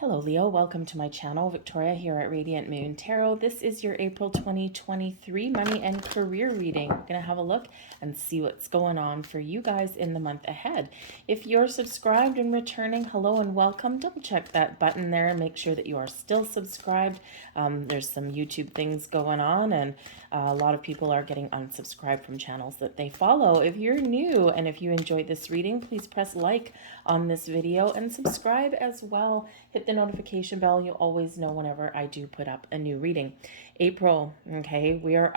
Hello Leo, welcome to my channel. Victoria here at Radiant Moon Tarot. This is your April 2023 money and career reading. We're going to have a look and see what's going on for you guys in the month ahead. If you're subscribed and returning, hello and welcome. Double check that button there and make sure that you are still subscribed. There's some YouTube things going on, and a lot of people are getting unsubscribed from channels that they follow. If you're new and if you enjoyed this reading, please press like on this video and subscribe as well. Hit the notification bell. You'll always know whenever I do put up a new reading. April, okay, we are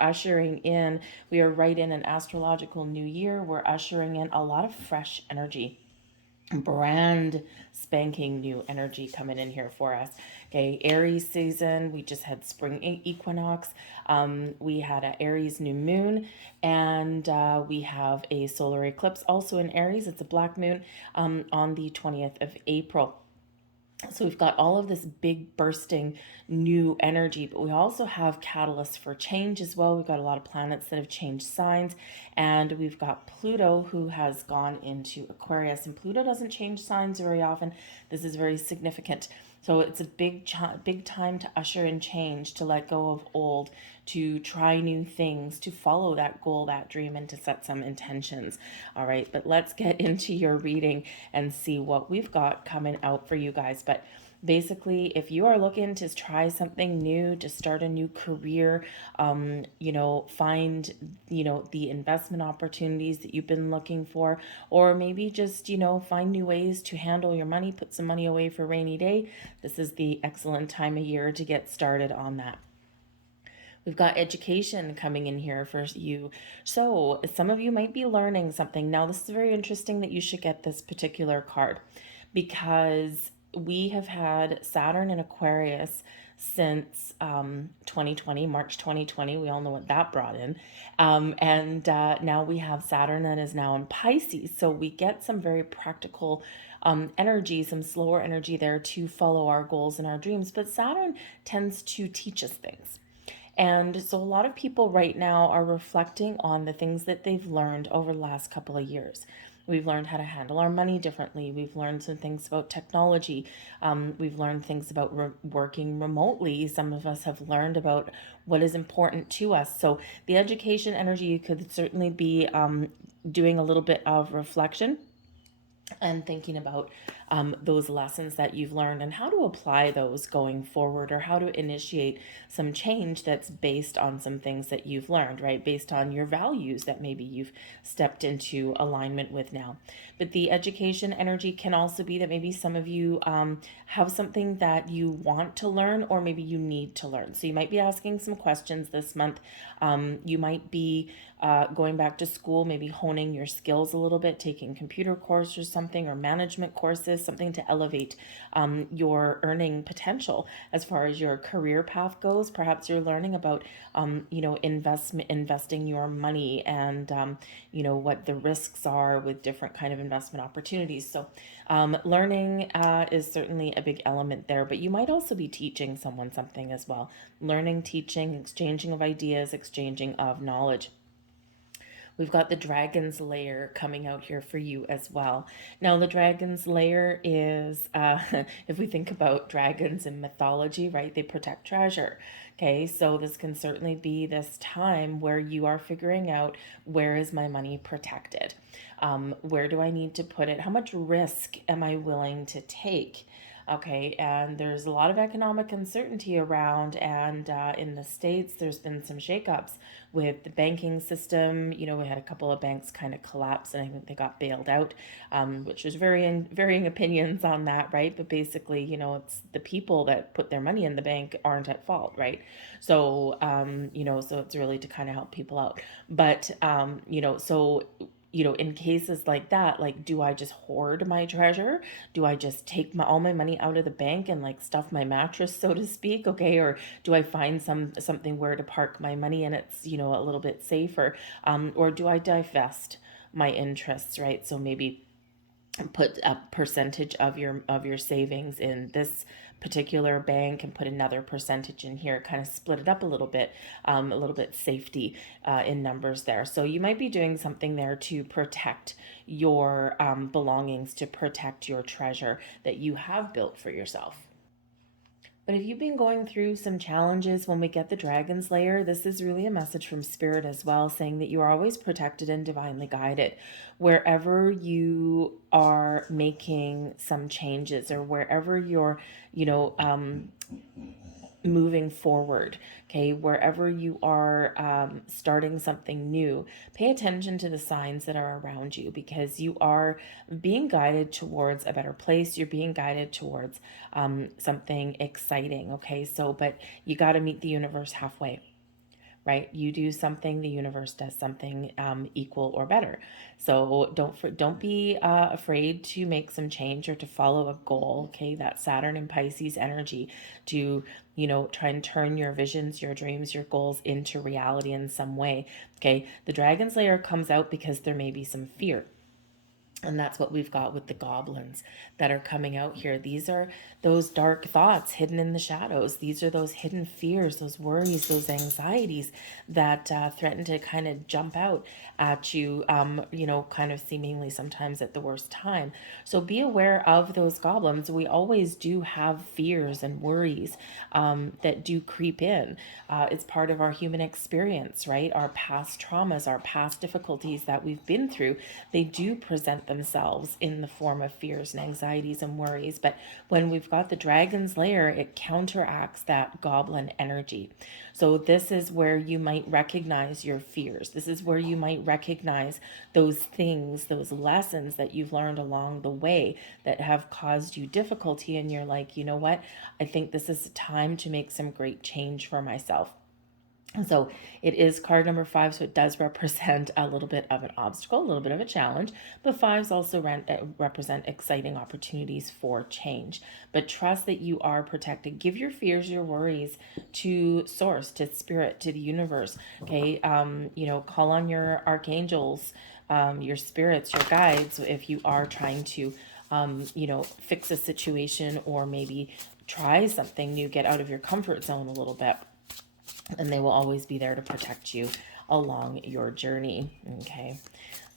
right in an astrological new year. We're ushering in a lot of fresh energy, brand spanking new energy coming in here for us. Okay, Aries season. We just had spring equinox. We had an Aries new moon, and we have a solar eclipse also in Aries. It's a black moon on the 20th of April. So we've got all of this big bursting new energy, but we also have catalysts for change as well. We've got a lot of planets that have changed signs, and we've got Pluto who has gone into Aquarius, and Pluto doesn't change signs very often. This is very significant. So it's a big time to usher in change, to let go of old, to try new things, to follow that goal, that dream, and to set some intentions. All right, but let's get into your reading and see what we've got coming out for you guys. But basically, if you are looking to try something new, to start a new career, find, the investment opportunities that you've been looking for, or maybe just, find new ways to handle your money, put some money away for a rainy day, this is the excellent time of year to get started on that. We've got education coming in here for you. So some of you might be learning something. Now, this is very interesting that you should get this particular card, because we have had Saturn in Aquarius since 2020, March 2020. We all know what that brought in. And now we have Saturn that is now in Pisces. So we get some very practical energy, some slower energy there to follow our goals and our dreams. But Saturn tends to teach us things. And so a lot of people right now are reflecting on the things that they've learned over the last couple of years. We've learned how to handle our money differently. We've learned some things about technology. We've learned things about working remotely. Some of us have learned about what is important to us. So the education energy could certainly be doing a little bit of reflection and thinking about those lessons that you've learned and how to apply those going forward, or how to initiate some change that's based on some things that you've learned, right? Based on your values that maybe you've stepped into alignment with now. But the education energy can also be that maybe some of you have something that you want to learn, or maybe you need to learn. So you might be asking some questions this month. You might be going back to school, maybe honing your skills a little bit, taking computer course or something, or management courses, something to elevate your earning potential as far as your career path goes. Perhaps you're learning about, investing your money, and, what the risks are with different kind of investment opportunities. So learning is certainly a big element there, but you might also be teaching someone something as well. Learning, teaching, exchanging of ideas, exchanging of knowledge. We've got the Dragon's Lair coming out here for you as well. Now, the Dragon's Lair is, if we think about dragons in mythology, right, they protect treasure. Okay, so this can certainly be this time where you are figuring out, where is my money protected? Where do I need to put it? How much risk am I willing to take? Okay, and there's a lot of economic uncertainty around, and in the States, there's been some shakeups with the banking system. We had a couple of banks kind of collapse, and I think they got bailed out, which was varying opinions on that, right? But basically, it's the people that put their money in the bank aren't at fault, right? So, so it's really to kind of help people out. But, in cases like that, like, do I just hoard my treasure? Do I just take all my money out of the bank and like stuff my mattress, so to speak? Okay. Or do I find something where to park my money and it's, a little bit safer? Or do I divest my interests, right? So maybe put a percentage of your savings in this particular bank and put another percentage in here, kind of split it up a little bit safety in numbers there. So you might be doing something there to protect your belongings, to protect your treasure that you have built for yourself. But if you've been going through some challenges, when we get the Dragon's Lair, this is really a message from Spirit as well, saying that you are always protected and divinely guided. Wherever you are making some changes, or wherever you're, you know, moving forward, okay, wherever you are starting something new, pay attention to the signs that are around you, because you are being guided towards a better place. You're being guided towards something exciting, okay? So, but you got to meet the universe halfway, right? You do something, the universe does something equal or better. So don't be afraid to make some change or to follow a goal. Okay, that Saturn and Pisces energy to try and turn your visions, your dreams, your goals into reality in some way. Okay, the Dragon's Lair comes out because there may be some fear. And that's what we've got with the goblins that are coming out here. These are those dark thoughts hidden in the shadows. These are those hidden fears, those worries, those anxieties that threaten to kind of jump out at you, kind of seemingly sometimes at the worst time. So be aware of those goblins. We always do have fears and worries that do creep in. It's part of our human experience, right? Our past traumas, our past difficulties that we've been through, they do present themselves in the form of fears and anxieties and worries. But when we've got the Dragon's Lair, it counteracts that goblin energy. So this is where you might recognize your fears. This is where you might recognize those things, those lessons that you've learned along the way that have caused you difficulty. And you're like, you know what? I think this is a time to make some great change for myself. So it is card number 5, so it does represent a little bit of an obstacle, a little bit of a challenge, but 5s also represent exciting opportunities for change. But trust that you are protected. Give your fears, your worries to source, to spirit, to the universe. Okay, call on your archangels, your spirits, your guides, if you are trying to, fix a situation or maybe try something new, get out of your comfort zone a little bit, and they will always be there to protect you along your journey. Okay,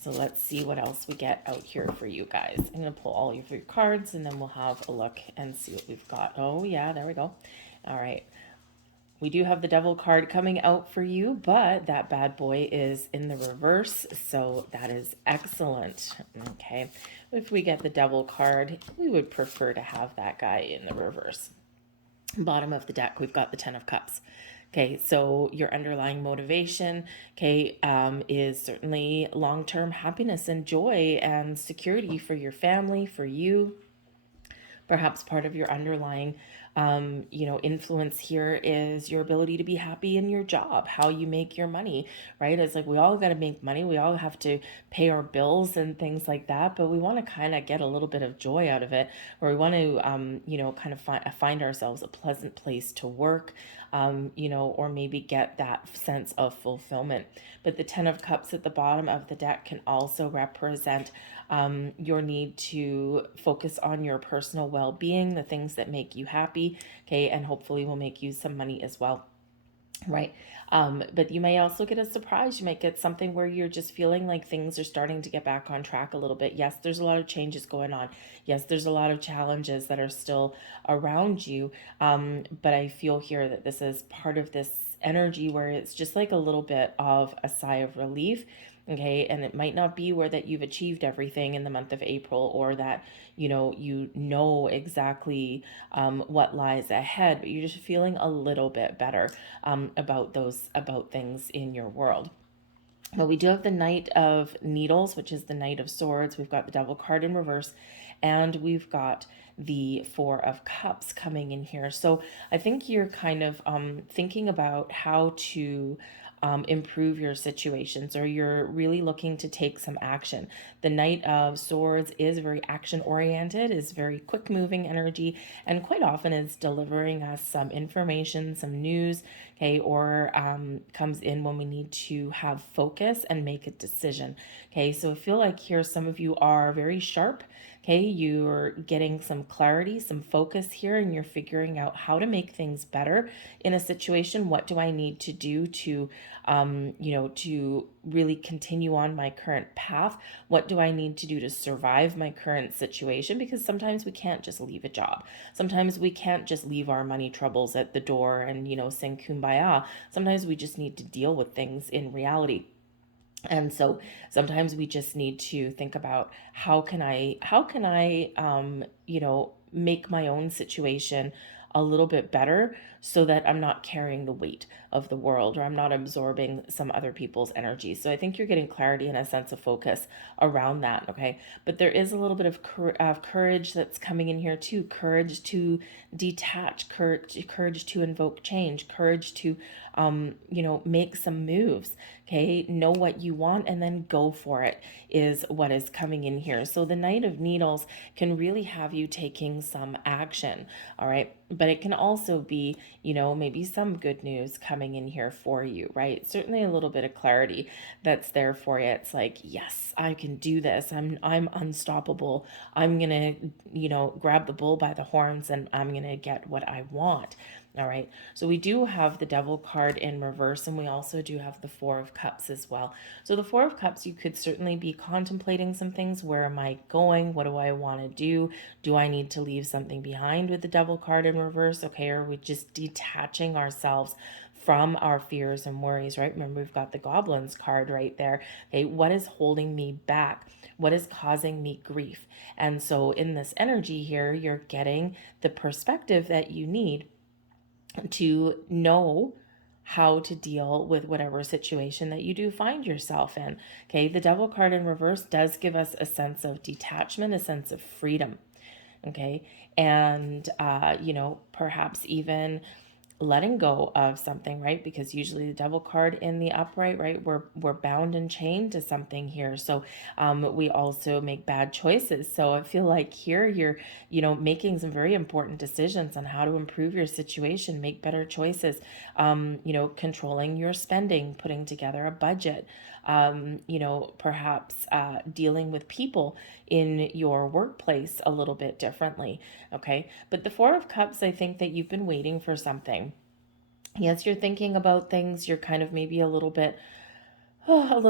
so let's see what else we get out here for you guys. I'm going to pull all of your cards and then we'll have a look and see what we've got. Oh yeah, there we go. All right, we do have the Devil card coming out for you, but that bad boy is in the reverse, so that is excellent. Okay, if we get the Devil card, we would prefer to have that guy in the reverse. Bottom of the deck, we've got the Ten of Cups. Okay, so your underlying motivation, okay, is certainly long-term happiness and joy and security for your family, for you. Perhaps part of your underlying, influence here is your ability to be happy in your job, how you make your money, right? It's like we all got to make money. We all have to pay our bills and things like that, but we want to kind of get a little bit of joy out of it, or we want to, kind of find ourselves a pleasant place to work, or maybe get that sense of fulfillment. But the Ten of Cups at the bottom of the deck can also represent your need to focus on your personal well-being, the things that make you happy, okay, and hopefully will make you some money as well, right? But you may also get a surprise. You might get something where you're just feeling like things are starting to get back on track a little bit. Yes, there's a lot of changes going on. Yes, there's a lot of challenges that are still around you. But I feel here that this is part of this energy where it's just like a little bit of a sigh of relief. Okay, and it might not be where that you've achieved everything in the month of April, or that you know exactly what lies ahead, but you're just feeling a little bit better about things in your world. But we do have the Knight of Needles, which is the Knight of Swords. We've got the Devil card in reverse, and we've got the Four of Cups coming in here. So I think you're kind of thinking about how to improve your situations, or you're really looking to take some action. The Knight of Swords is very action oriented, is very quick moving energy, and quite often is delivering us some information, some news, okay, or comes in when we need to have focus and make a decision. Okay, so I feel like here some of you are very sharp. Okay, you're getting some clarity, some focus here, and you're figuring out how to make things better in a situation. What do I need to do to, to really continue on my current path? What do I need to do to survive my current situation? Because sometimes we can't just leave a job. Sometimes we can't just leave our money troubles at the door and, sing kumbaya. Sometimes we just need to deal with things in reality. And so sometimes we just need to think about how can I make my own situation a little bit better so that I'm not carrying the weight of the world, or I'm not absorbing some other people's energy. So I think you're getting clarity and a sense of focus around that. Okay. But there is a little bit of courage that's coming in here too. Courage to detach, courage to invoke change, courage to, make some moves. Okay. Know what you want and then go for it is what is coming in here. So the Knight of Needles can really have you taking some action. All right. But it can also be, maybe some good news coming in here for you, right? Certainly a little bit of clarity that's there for you. It's like, yes, I can do this. I'm unstoppable. I'm going to, grab the bull by the horns and I'm going to get what I want. All right. So we do have the Devil card in reverse, and we also do have the Four of Cups as well. So the Four of Cups, you could certainly be contemplating some things. Where am I going? What do I want to do? Do I need to leave something behind with the Devil card in reverse? Okay. Or are we just detaching ourselves from our fears and worries, right? Remember, we've got the Goblins card right there. Okay. What is holding me back? What is causing me grief? And so in this energy here, you're getting the perspective that you need to know how to deal with whatever situation that you do find yourself in. Okay, the Devil card in reverse does give us a sense of detachment, a sense of freedom. Okay, and perhaps even letting go of something, right? Because usually the Devil card in the upright, right, we're bound and chained to something here. So we also make bad choices. So I feel like here you're making some very important decisions on how to improve your situation, make better choices, controlling your spending, putting together a budget, perhaps dealing with people in your workplace a little bit differently. Okay. But the Four of Cups, I think that you've been waiting for something. Yes, you're thinking about things. You're kind of maybe a little bit,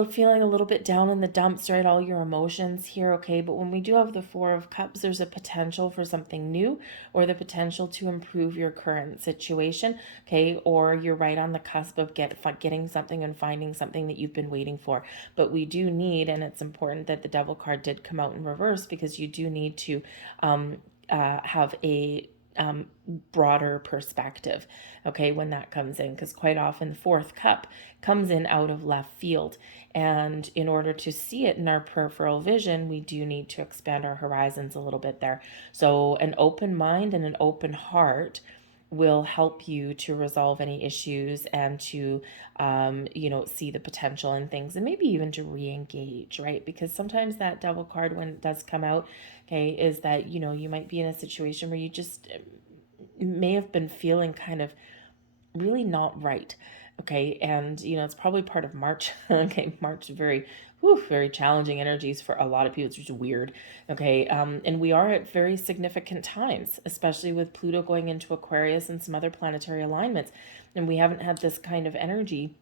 feeling a little bit down in the dumps, right? All your emotions here, okay? But when we do have the Four of Cups, there's a potential for something new, or the potential to improve your current situation, okay? Or you're right on the cusp of getting something and finding something that you've been waiting for. But we do need, and it's important that the Devil card did come out in reverse, because you do need to have a broader perspective, okay, when that comes in, because quite often the fourth cup comes in out of left field, and in order to see it in our peripheral vision, we do need to expand our horizons a little bit there. So an open mind and an open heart will help you to resolve any issues and to see the potential in things, and maybe even to re-engage, right? Because sometimes that Devil card, when it does come out, okay, is that you might be in a situation where you just may have been feeling kind of really not right. Okay. And, it's probably part of March. Okay. March, very challenging energies for a lot of people. It's just weird. Okay. And we are at very significant times, especially with Pluto going into Aquarius and some other planetary alignments. And we haven't had this kind of energy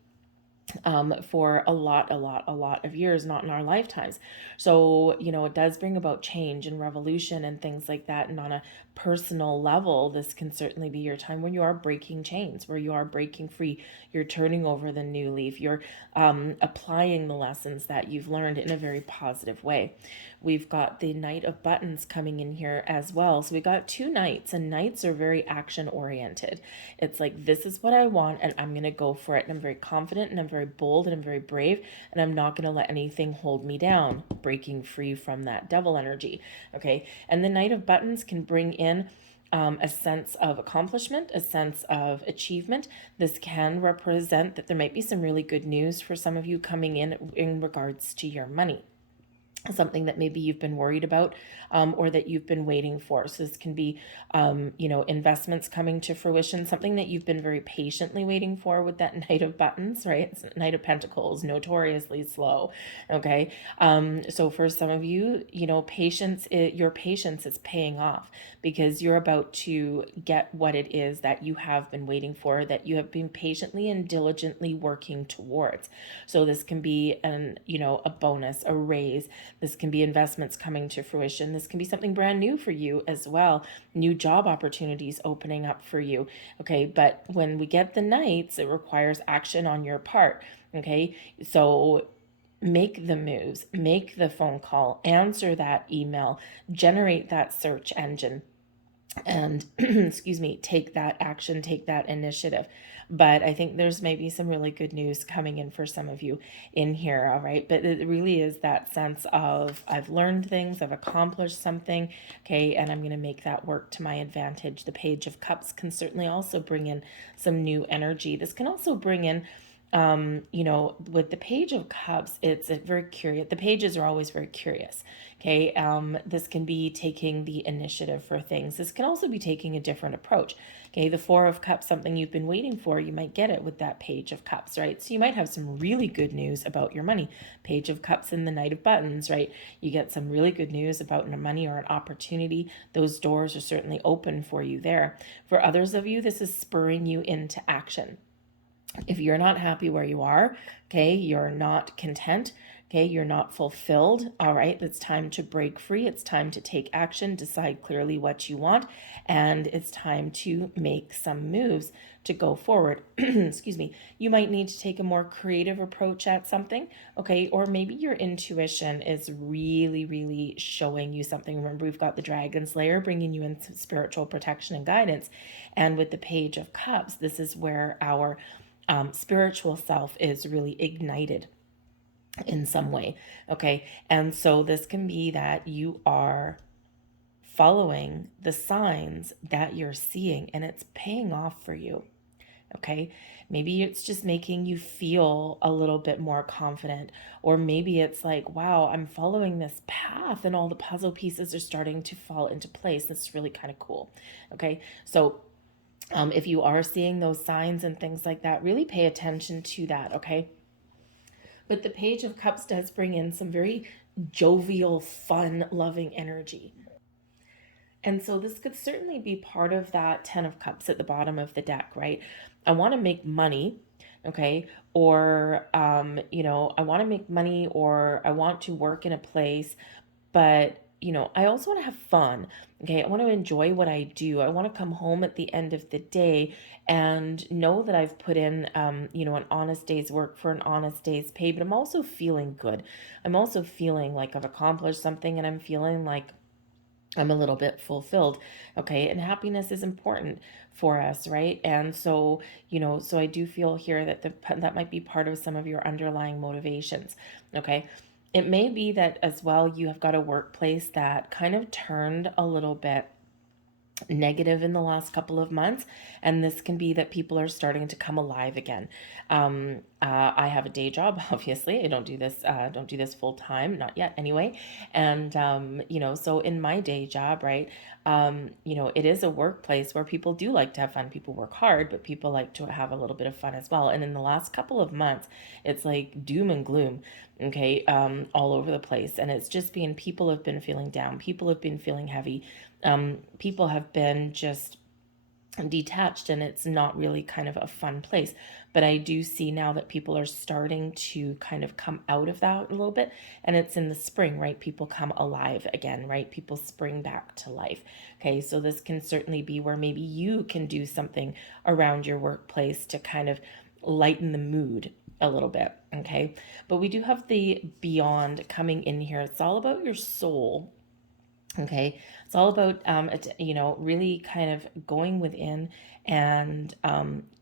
for a lot of years, not in our lifetimes. So, it does bring about change and revolution and things like that. And on a personal level, this can certainly be your time when you are breaking chains, where you are breaking free, you're turning over the new leaf, you're applying the lessons that you've learned in a very positive way. We've got the Knight of Buttons coming in here as well. So we got two knights, and knights are very action oriented. It's like, this is what I want and I'm going to go for it. And I'm very confident and I'm very bold and I'm very brave, and I'm not going to let anything hold me down, breaking free from that devil energy. Okay. And the Knight of Buttons can bring in a sense of accomplishment, a sense of achievement. This can represent that there might be some really good news for some of you coming in regards to your money. something that maybe you've been worried about, or that you've been waiting for. So this can be, investments coming to fruition, something that you've been very patiently waiting for with that Knight of Buttons, right? It's Knight of Pentacles, notoriously slow. Okay. So for some of you, your patience is paying off because you're about to get what it is that you have been waiting for, that you have been patiently and diligently working towards. So this can be a bonus, a raise. This can be investments coming to fruition. This can be something brand new for you as well. New job opportunities opening up for you. Okay. But when we get the Knights, it requires action on your part. Okay. So make the moves, make the phone call, answer that email, generate that search engine, and excuse me, take that action, take that initiative. But I think there's maybe some really good news coming in for some of you in here. All right, but it really is that sense of I've learned things, I've accomplished something, okay, and I'm going to make that work to my advantage. The Page of Cups can certainly also bring in some new energy. This can also bring in with the Page of Cups, it's a very curious. The pages are always very curious. Okay. This can be taking the initiative for things. This can also be taking a different approach. Okay. The Four of Cups, something you've been waiting for, you might get it with that Page of Cups, right? So you might have some really good news about your money. Page of Cups and the Knight of Buttons, right? You get some really good news about money or an opportunity. Those doors are certainly open for you there. For others of you, this is spurring you into action. If you're not happy where you are, okay, you're not content, okay, you're not fulfilled, all right, it's time to break free. It's time to take action, decide clearly what you want, and it's time to make some moves to go forward. Excuse me. You might need to take a more creative approach at something, okay, or maybe your intuition is really, really showing you something. Remember, we've got the Dragon Slayer bringing you in some spiritual protection and guidance, and with the Page of Cups, this is where our spiritual self is really ignited in some way. Okay. And so this can be that you are following the signs that you're seeing and it's paying off for you. Okay. Maybe it's just making you feel a little bit more confident, or maybe it's like, wow, I'm following this path and all the puzzle pieces are starting to fall into place. That's really kind of cool. Okay. So if you are seeing those signs and things like that, really pay attention to that, okay? But the Page of Cups does bring in some very jovial, fun, loving energy. And so this could certainly be part of that 10 of Cups at the bottom of the deck, right? I want to make money, okay? Or, I want to make money, or I want to work in a place, but I also want to have fun. Okay. I want to enjoy what I do. I want to come home at the end of the day and know that I've put in, an honest day's work for an honest day's pay, but I'm also feeling good. I'm also feeling like I've accomplished something and I'm feeling like I'm a little bit fulfilled. Okay. And happiness is important for us, right? And so, so I do feel here that that might be part of some of your underlying motivations. Okay. It may be that as well, you have got a workplace that kind of turned a little bit negative in the last couple of months, and this can be that people are starting to come alive again. I have a day job. Obviously, I don't do this full time, not yet anyway. And so in my day job, right, it is a workplace where people do like to have fun. People work hard, but people like to have a little bit of fun as well. And in the last couple of months, it's like doom and gloom, okay, all over the place. And it's just been, people have been feeling down, people have been feeling heavy, people have been just detached, and it's not really kind of a fun place. But I do see now that people are starting to kind of come out of that a little bit, and it's in the spring, right? People come alive again, right? People spring back to life. Okay, so this can certainly be where maybe you can do something around your workplace to kind of lighten the mood a little bit. Okay, but we do have the Beyond coming in here. It's all about your soul. Okay, it's all about, really kind of going within and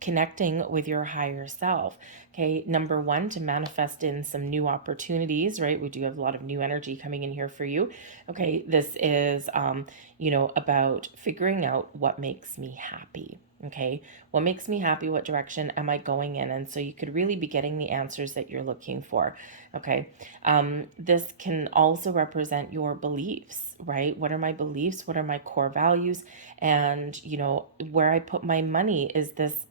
connecting with your higher self. Okay, number one, to manifest in some new opportunities, right? We do have a lot of new energy coming in here for you. Okay, this is, about figuring out what makes me happy. Okay, what makes me happy? What direction am I going in? And so you could really be getting the answers that you're looking for. Okay, this can also represent your beliefs, right? What are my beliefs? What are my core values? And, where I put my money,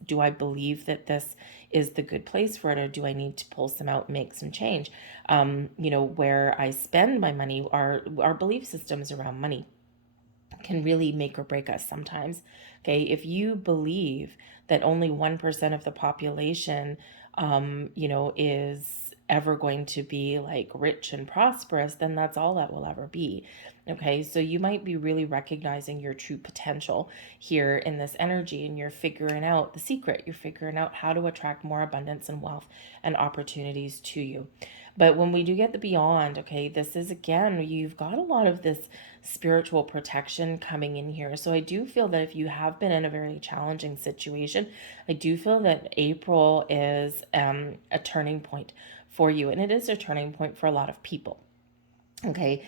do I believe that this is the good place for it, or do I need to pull some out and make some change? Where I spend my money, our belief systems around money can really make or break us sometimes. Okay, if you believe that only 1% of the population, is ever going to be like rich and prosperous, then that's all that will ever be. Okay, so you might be really recognizing your true potential here in this energy, and you're figuring out the secret. You're figuring out how to attract more abundance and wealth and opportunities to you. But when we do get the beyond, okay, this is again, you've got a lot of this spiritual protection coming in here. So I do feel that if you have been in a very challenging situation, I do feel that April is a turning point for you. And it is a turning point for a lot of people. Okay,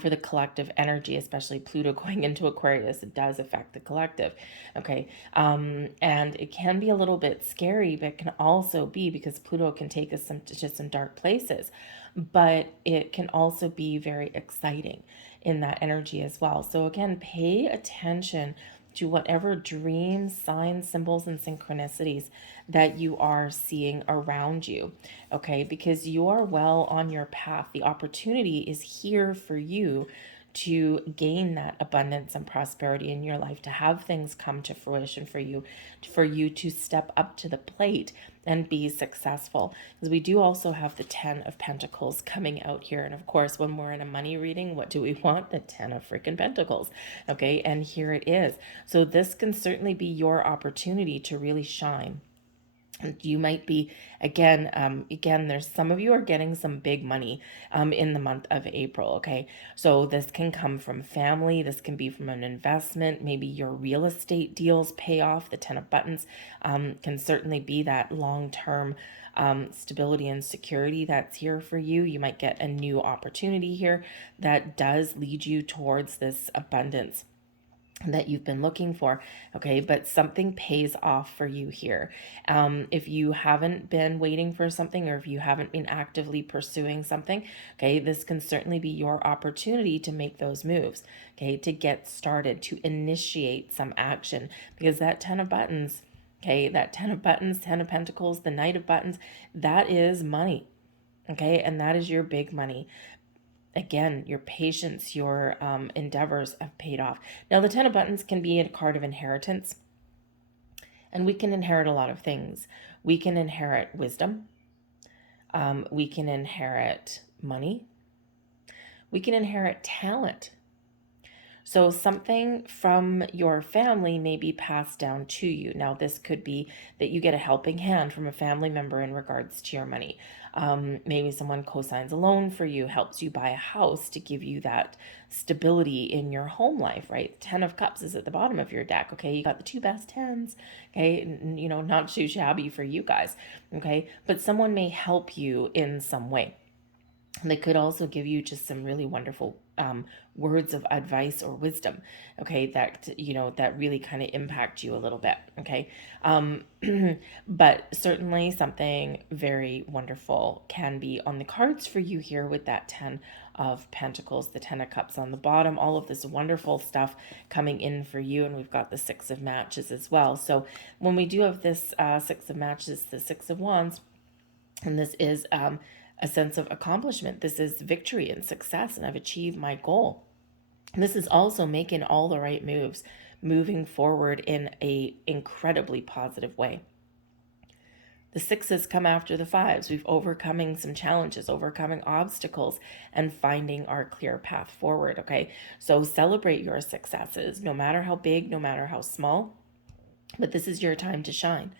for the collective energy, especially Pluto going into Aquarius, it does affect the collective. Okay, and it can be a little bit scary, but it can also be, because Pluto can take us to some dark places, but it can also be very exciting in that energy as well. So again, pay attention to whatever dreams, signs, symbols, and synchronicities that you are seeing around you, okay? Because you are well on your path. The opportunity is here for you to gain that abundance and prosperity in your life, to have things come to fruition for you to step up to the plate and be successful. Because we do also have the 10 of Pentacles coming out here. And of course, when we're in a money reading, what do we want? The 10 of freaking Pentacles. Okay, and here it is. So this can certainly be your opportunity to really shine. You might be, again, there's some of you are getting some big money in the month of April. Okay, so this can come from family, this can be from an investment, maybe your real estate deals pay off. The 10 of Buttons can certainly be that long-term stability and security that's here for you. You might get a new opportunity here that does lead you towards this abundance that you've been looking for. Okay, but something pays off for you here. If you haven't been waiting for something, or if you haven't been actively pursuing something, okay, this can certainly be your opportunity to make those moves. Okay, to get started, to initiate some action, because that 10 of Buttons, okay, that 10 of Buttons, 10 of Pentacles, the Knight of Buttons, that is money. Okay, and that is your big money. Again, your patience, your endeavors have paid off. Now, the 10 of Buttons can be a card of inheritance, and we can inherit a lot of things. We can inherit wisdom. We can inherit money. We can inherit talent. So something from your family may be passed down to you. Now, this could be that you get a helping hand from a family member in regards to your money. Maybe someone co-signs a loan for you, helps you buy a house to give you that stability in your home life, right? 10 of Cups is at the bottom of your deck, okay? You got the two best tens, okay? Not too shabby for you guys, okay? But someone may help you in some way. They could also give you just some really wonderful words of advice or wisdom, okay, that really kind of impact you a little bit, okay? But certainly something very wonderful can be on the cards for you here with that 10 of Pentacles, the 10 of Cups on the bottom, all of this wonderful stuff coming in for you. And we've got the 6 of Matches as well. So when we do have this 6 of Matches, the 6 of Wands, and this is a sense of accomplishment. This is victory and success, and I've achieved my goal. And this is also making all the right moves, moving forward in a incredibly positive way. The 6s come after the 5s. We've overcoming some challenges, overcoming obstacles, and finding our clear path forward, okay? So celebrate your successes, no matter how big, no matter how small, but this is your time to shine.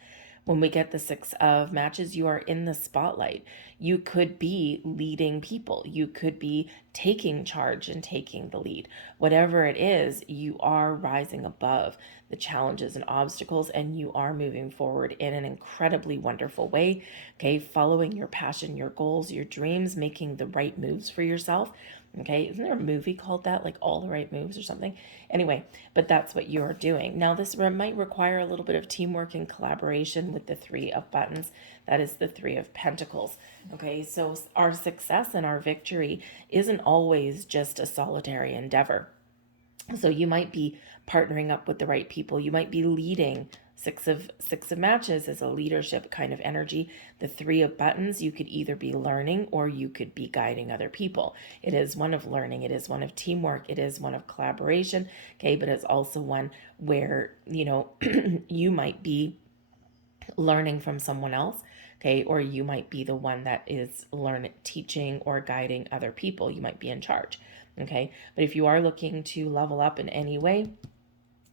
When we get the 6 of Matches, you are in the spotlight. You could be leading people. You could be taking charge and taking the lead. Whatever it is, you are rising above the challenges and obstacles, and you are moving forward in an incredibly wonderful way. Okay, following your passion, your goals, your dreams, making the right moves for yourself. Okay, isn't there a movie called that, like All the Right Moves or something? Anyway, but that's what you're doing. Now, this might require a little bit of teamwork and collaboration with the Three of Buttons. That is the Three of Pentacles. Okay, so our success and our victory isn't always just a solitary endeavor. So you might be partnering up with the right people. You might be leading. Six of matches is a leadership kind of energy. The Three of Buttons, you could either be learning or you could be guiding other people. It is one of learning, it is one of teamwork, it is one of collaboration. Okay, but it's also one where, you might be learning from someone else. Okay, or you might be the one that is teaching or guiding other people. You might be in charge. Okay, but if you are looking to level up in any way,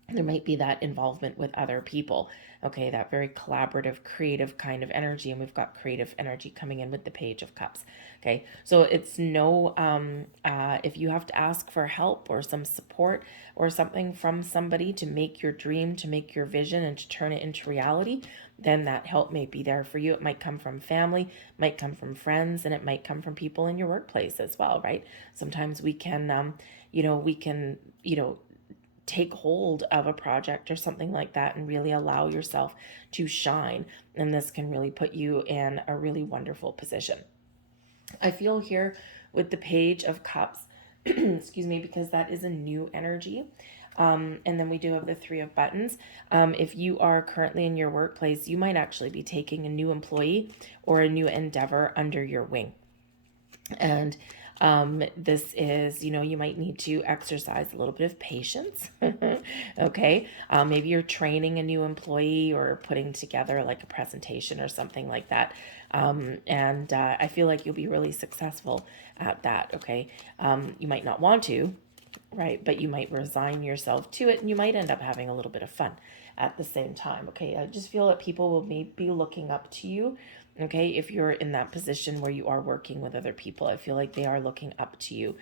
there might be that involvement with other people. Okay, that very collaborative, creative kind of energy. And we've got creative energy coming in with the Page of Cups. Okay, so it's if you have to ask for help or some support or something from somebody to make your dream, to make your vision, and to turn it into reality, then that help may be there for you. It might come from family, might come from friends, and it might come from people in your workplace as well, right? Sometimes we can, take hold of a project or something like that and really allow yourself to shine. And this can really put you in a really wonderful position. I feel here with the Page of Cups, excuse me, because that is a new energy. And then we do have the Three of Buttons. If you are currently in your workplace, you might actually be taking a new employee or a new endeavor under your wing. And this is, you might need to exercise a little bit of patience. Okay. Maybe you're training a new employee or putting together like a presentation or something like that. And I feel like you'll be really successful at that. Okay. You might not want to, right? But you might resign yourself to it and you might end up having a little bit of fun at the same time. Okay. I just feel that people will be looking up to you. Okay, if you're in that position where you are working with other people, I feel like they are looking up to you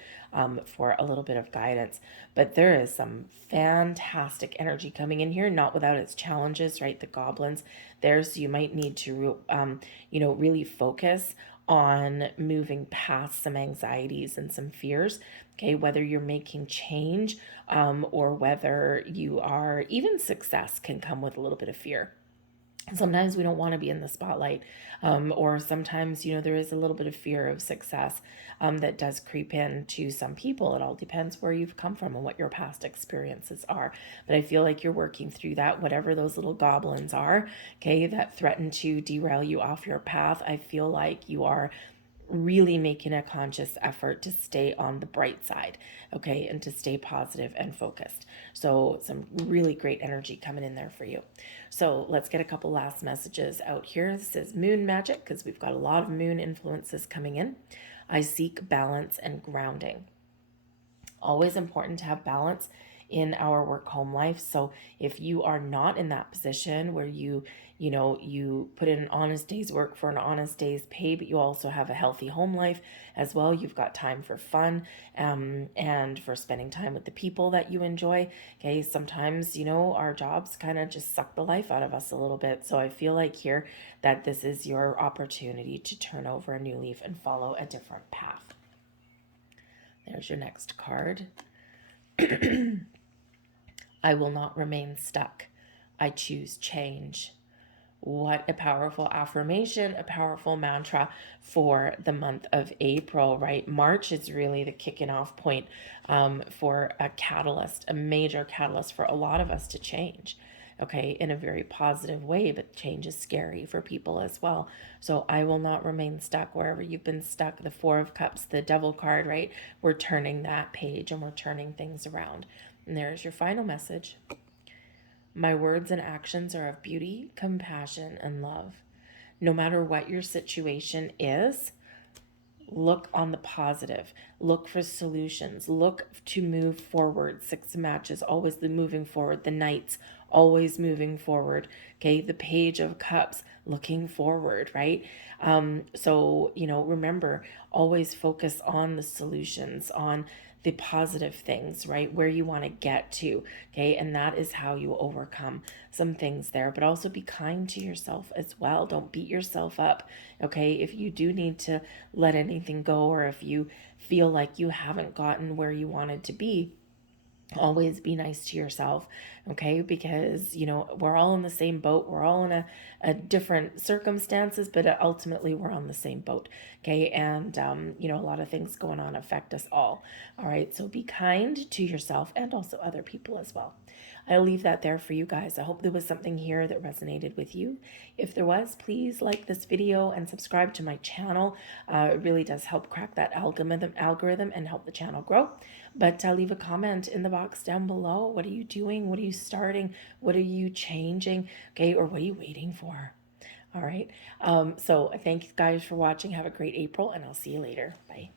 for a little bit of guidance. But there is some fantastic energy coming in here, not without its challenges, right? The goblins there, so you might need to, really focus on moving past some anxieties and some fears. Okay, whether you're making change or whether you are, even success can come with a little bit of fear. Sometimes we don't want to be in the spotlight, or sometimes, there is a little bit of fear of success that does creep in to some people. It all depends where you've come from and what your past experiences are. But I feel like you're working through that, whatever those little goblins are, okay, that threaten to derail you off your path. I feel like you are really making a conscious effort to stay on the bright side, okay, and to stay positive and focused. So some really great energy coming in there for you. So let's get a couple last messages out here. This is Moon Magic, because we've got a lot of moon influences coming in. I seek balance and grounding. Always important to have balance in our work home life. So if you are not in that position where you put in an honest day's work for an honest day's pay, but you also have a healthy home life as well, you've got time for fun and for spending time with the people that you enjoy. Okay, sometimes our jobs kind of just suck the life out of us a little bit. So I feel like here that this is your opportunity to turn over a new leaf and follow a different path. There's your next card. I will not remain stuck. I choose change. What a powerful affirmation, a powerful mantra for the month of April, right? March is really the kicking off point for a catalyst, a major catalyst for a lot of us to change, okay, in a very positive way, but change is scary for people as well. So I will not remain stuck wherever you've been stuck. The Four of Cups, the Devil card, right? We're turning that page and we're turning things around. And there's your final message. My words and actions are of beauty, compassion, and love. No matter what your situation is, look on the positive. Look for solutions. Look to move forward. Six of Matches, always the moving forward. The Knights, always moving forward. Okay, the Page of Cups, looking forward, right? So, remember, always focus on the solutions, on the positive things, right? Where you want to get to. Okay. And that is how you overcome some things there. But also be kind to yourself as well. Don't beat yourself up. Okay. If you do need to let anything go, or if you feel like you haven't gotten where you wanted to be, always be nice to yourself. Okay, because we're all in the same boat, we're all in a different circumstances, but ultimately we're on the same boat. Okay, and a lot of things going on affect us all right, so be kind to yourself and also other people as well. I'll leave that there for you guys. I hope there was something here that resonated with you. If there was, please like this video and subscribe to my channel. It really does help crack that algorithm and help the channel grow. But leave a comment in the box down below. What are you doing? What are you starting? What are you changing? Okay, or what are you waiting for? All right. So thank you guys for watching. Have a great April, and I'll see you later. Bye.